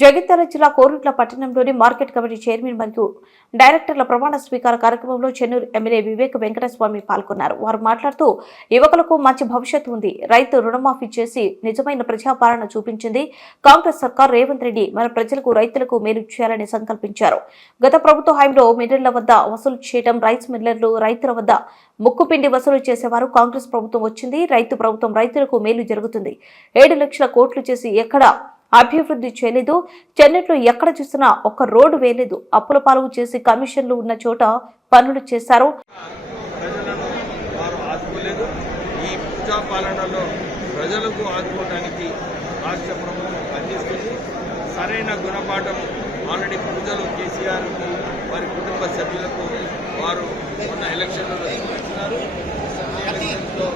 జగిత్యాల జిల్లా కోరుట్ల పట్టణంలోని market committee chairman మరియు డైరెక్టర్ల ప్రమాణ స్వీకార కార్యక్రమంలో చెన్నూరు ఎమ్మెల్యే వివేక వెంకటస్వామి పాల్గొన్నారు. వారు మాట్లాడుతూ యువకులకు మంచి భవిష్యత్తు ఉంది, రైతు రుణమాఫీ చేసి నిజమైన ప్రజాపాలన చూపించింది కాంగ్రెస్ సర్కార్. రేవంత్ రెడ్డి మన ప్రజలకు రైతులకు మేలు చేయాలని సంకల్పించారు. గత ప్రభుత్వ హయాంలో మిల్లర్ల వద్ద వసూలు చేయడం, రైస్ మిల్లర్లు రైతుల వద్ద ముక్కుపిండి వసూలు చేసేవారు. కాంగ్రెస్ ప్రభుత్వం వచ్చింది, రైతు ప్రభుత్వం, రైతులకు మేలు జరుగుతుంది. 7 లక్షల కోట్లు చేసి ఎక్కడ అభివృద్ధి చేయలేదు. చెన్నైలో ఎక్కడ చూసినా ఒక్క రోడ్డు వేయలేదు. అప్పుల పాలు చేసి కమిషన్లు ఉన్న చోట పనులు చేశారు. ప్రజలకు ఆదుకోవడానికి రాష్ట్ర ప్రభుత్వం పనిచేస్తుంది. సరైన గుణపాఠం ఆల్రెడీ ప్రజలు కేసీఆర్కి వారి కుటుంబ సభ్యులకు వారు ఉన్న ఎలక్షన్లలో చూపించినారు. ఎలక్షన్లో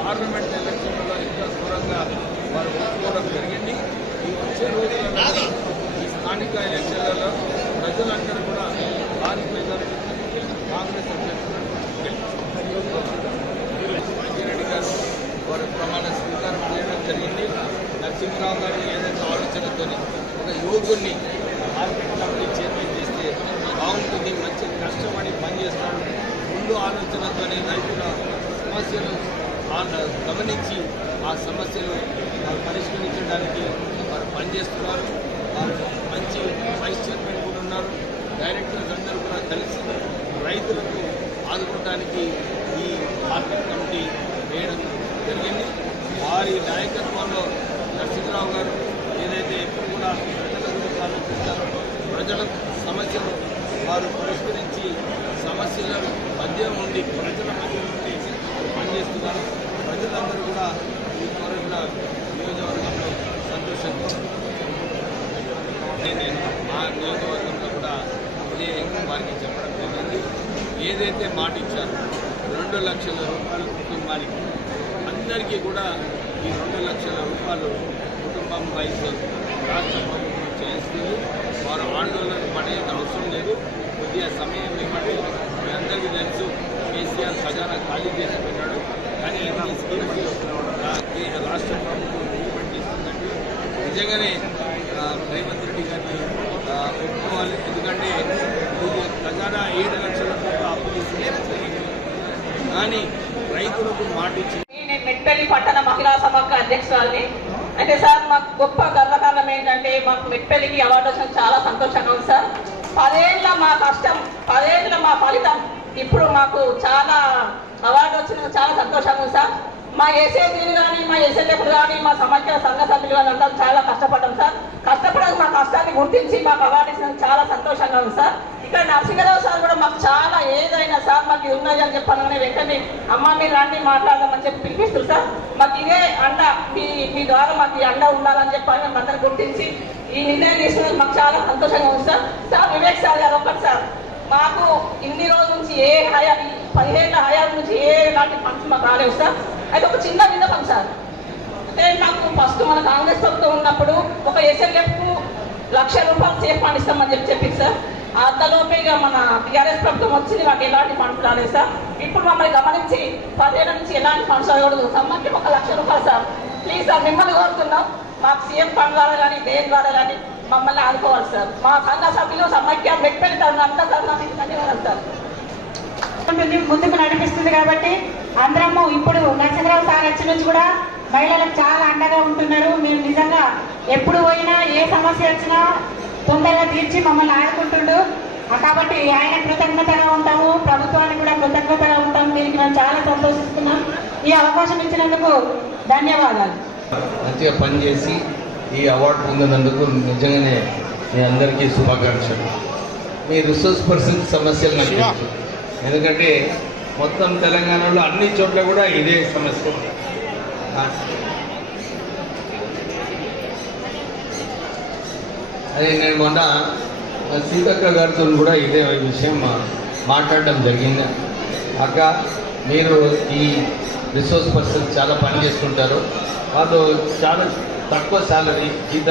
పార్లమెంట్ ఎలక్షన్లలో ఇంకా దూరంగా వారు ఒప్పుకోవడం జరిగింది. ఈ వచ్చే రోజులలో ఈ స్థానిక ఎలక్షన్లలో ప్రజలందరూ కూడా భారీ మెజారిటీ కాంగ్రెస్ అభ్యర్థులను రెడ్డి గారు వారు ప్రమాణ స్వీకారం చేయడం జరిగింది. నరసింహరావు గారు ఏదైతే ఆలోచనతో ఒక యువకుడిని మార్కెట్ కమిటీ చైర్మన్ చేస్తే బాగుంటుంది, మంచి కష్టపడి పనిచేస్తాడు, ముందు ఆలోచనతో రైతుల సమస్యలు గమనించి ఆ సమస్యలు పరిష్కరించడానికి వారు పనిచేస్తున్నారు. వారు మంచి వైస్ చైర్మన్ కూడా ఉన్నారు. డైరెక్టర్స్ అందరూ కూడా కలిసి రైతులకు ఆదుకోవడానికి ఈ మార్కెట్ కమిటీ వేయడం జరిగింది. వారి నాయకత్వంలో నరసింహరావు గారు ఏదైతే ఎప్పుడు కూడా ప్రజల గురించి ఆలోచిస్తారో, ప్రజల సమస్యలు వారు పరిష్కరించి సమస్యల మధ్య నుండి ప్రజల మధ్య నుండి పనిచేస్తున్నారు. ప్రజలందరూ కూడా ఈ కోరుట్ల నియోజకవర్గంలో సంతోషంగా నేను మా నియోజకవర్గంలో కూడా ఇదే వారికి చెప్పడం జరిగింది. ఏదైతే మాట ఇచ్చారో 2 లక్షల రూపాయలు కుటుంబానికి అందరికీ కూడా ఈ 2 లక్షల రూపాయలు కుటుంబం వైజ్ రాష్ట్ర ప్రభుత్వం చేస్తుంది. వారు ఆందోళన పడే అవసరం లేదు. కొద్దిగా సమయం ఇవ్వండి. మీ అందరికీ తెలుసు, కేసీఆర్ ఖజానా ఖాళీ చేసుకున్నాడు. కానీ ఈ స్కీమ్స్ రాష్ట్ర ప్రభుత్వం ఇంప్లిమెంట్ చేస్తుందంటే నిజంగానే రేవంత్ రెడ్డి గారిని ఒప్పుకోవాలి. ఎందుకంటే ఖజానా 7 లక్షల రూపాయలు అప్పు చేసి కానీ రైతులకు మాట ఇచ్చి మెట్పల్లి పట్టణ మహిళా సభకు అధ్యక్షురాలని. అయితే సార్, మాకు గొప్ప గర్వకారణం ఏంటంటే మాకు మెట్పల్లికి అవార్డు వచ్చిన చాలా సంతోషంగా ఉంది సార్. 10 ఏళ్ళ మా కష్టం, 10 ఏళ్ళ మా ఫలితం ఇప్పుడు మాకు చాలా అవార్డు వచ్చిన చాలా సంతోషంగా ఉంది సార్. మా ఎస్ఐలు కానీ, మా ఎస్ఐలు కానీ, మా సమాఖ్య సంఘ సభ్యులు కానీ అందరూ చాలా కష్టపడ్డాం సార్. కష్టపడక మా కష్టాన్ని గుర్తించి మాకు అవార్డు ఇచ్చినందుకు చాలా సంతోషంగా ఉంది సార్. ఇక్కడ నరసింహరావు సార్ కూడా మాకు చాలా ఏదైనా సార్ మాకు ఉన్నాయి అని చెప్పాలని వెంటనే అమ్మ మీరు రండి మాట్లాడదామని చెప్పి పిలిపిస్తారు సార్. మాకు ఇదే అండ, మీ ద్వారా మాకు ఈ అండ ఉండాలని చెప్పని మేము అందరూ గుర్తించి ఈ నిర్ణయం తీసుకున్నది మాకు చాలా సంతోషంగా ఉంది సార్. సార్ వివేక్ సార్ గారు ఒకటి సార్, మాకు ఇన్ని రోజుల నుంచి 15 ఏళ్ళ హయాల నుంచి లాంటి ఫండ్స్ మాకు రాలేవు సార్. అయితే ఒక చిన్న విన్నపం సార్, అంటే నాకు ఫస్ట్ మన కాంగ్రెస్ ప్రభుత్వం ఉన్నప్పుడు ఒక ఎస్ఎల్ఎఫ్కు 1 లక్ష రూపాయలు సేఫ్ ఫండ్ ఇస్తామని చెప్పింది సార్. అంతలోపే ఇక మన టీఆర్ఎస్ ప్రభుత్వం వచ్చింది, మాకు ఎలాంటి ఫండ్స్ రాలేదు సార్. ఇప్పుడు మమ్మల్ని గమనించి 10 ఏళ్ళ నుంచి ఎలాంటి ఫండ్స్ రాకూడదు, సమ్మకి 1 లక్ష రూపాయలు సార్. ప్లీజ్ సార్, మిమ్మల్ని కోరుతున్నాం, మాకు సీఎం ఫండ్ ద్వారా కానీ దేని ద్వారా కానీ మమ్మల్ని ఆదుకోవాలి సార్. మా సంఘ సభ్యులు సమైక్య మెట్పల్లి తరఫున అంతా తరఫున ధన్యవాదాలు సార్. ముందుకు నడిపిస్తుంది కాబట్టి అందరము ఇప్పుడు నరసింహరావు సార్ వచ్చి నుంచి కూడా మహిళలకు చాలా అండగా ఉంటున్నారు. మేము నిజంగా ఎప్పుడు పోయినా ఏ సమస్య వచ్చినా తొందరగా తీర్చి మమ్మల్ని ఆడుకుంటుండు. కాబట్టి ఆయన కృతజ్ఞతగా ఉంటాము, ప్రభుత్వానికి కూడా కృతజ్ఞతగా ఉంటాము. దీనికి మేము చాలా సంతోషిస్తున్నాం. ఈ అవకాశం ఇచ్చినందుకు ధన్యవాదాలు. మంచిగా పనిచేసి ఈ అవార్డు పొందినందుకు నిజంగానే మీ అందరికీ శుభాకాంక్షలు. మీ రిసోర్స్ పర్సన్ సమస్యలు నాకు తెలుసు, ఎందుకంటే మొత్తం తెలంగాణలో అన్ని చోట్ల కూడా ఇదే సమస్య. అదే నేను మొన్న సీతక్క గారితో కూడా ఇదే విషయం మాట్లాడడం జరిగింది. అక్క, మీరు ఈ రిసోర్స్ పర్సన్ చాలా పని చేస్తుంటారు, వాళ్ళు చాలా తక్కువ శాలరీ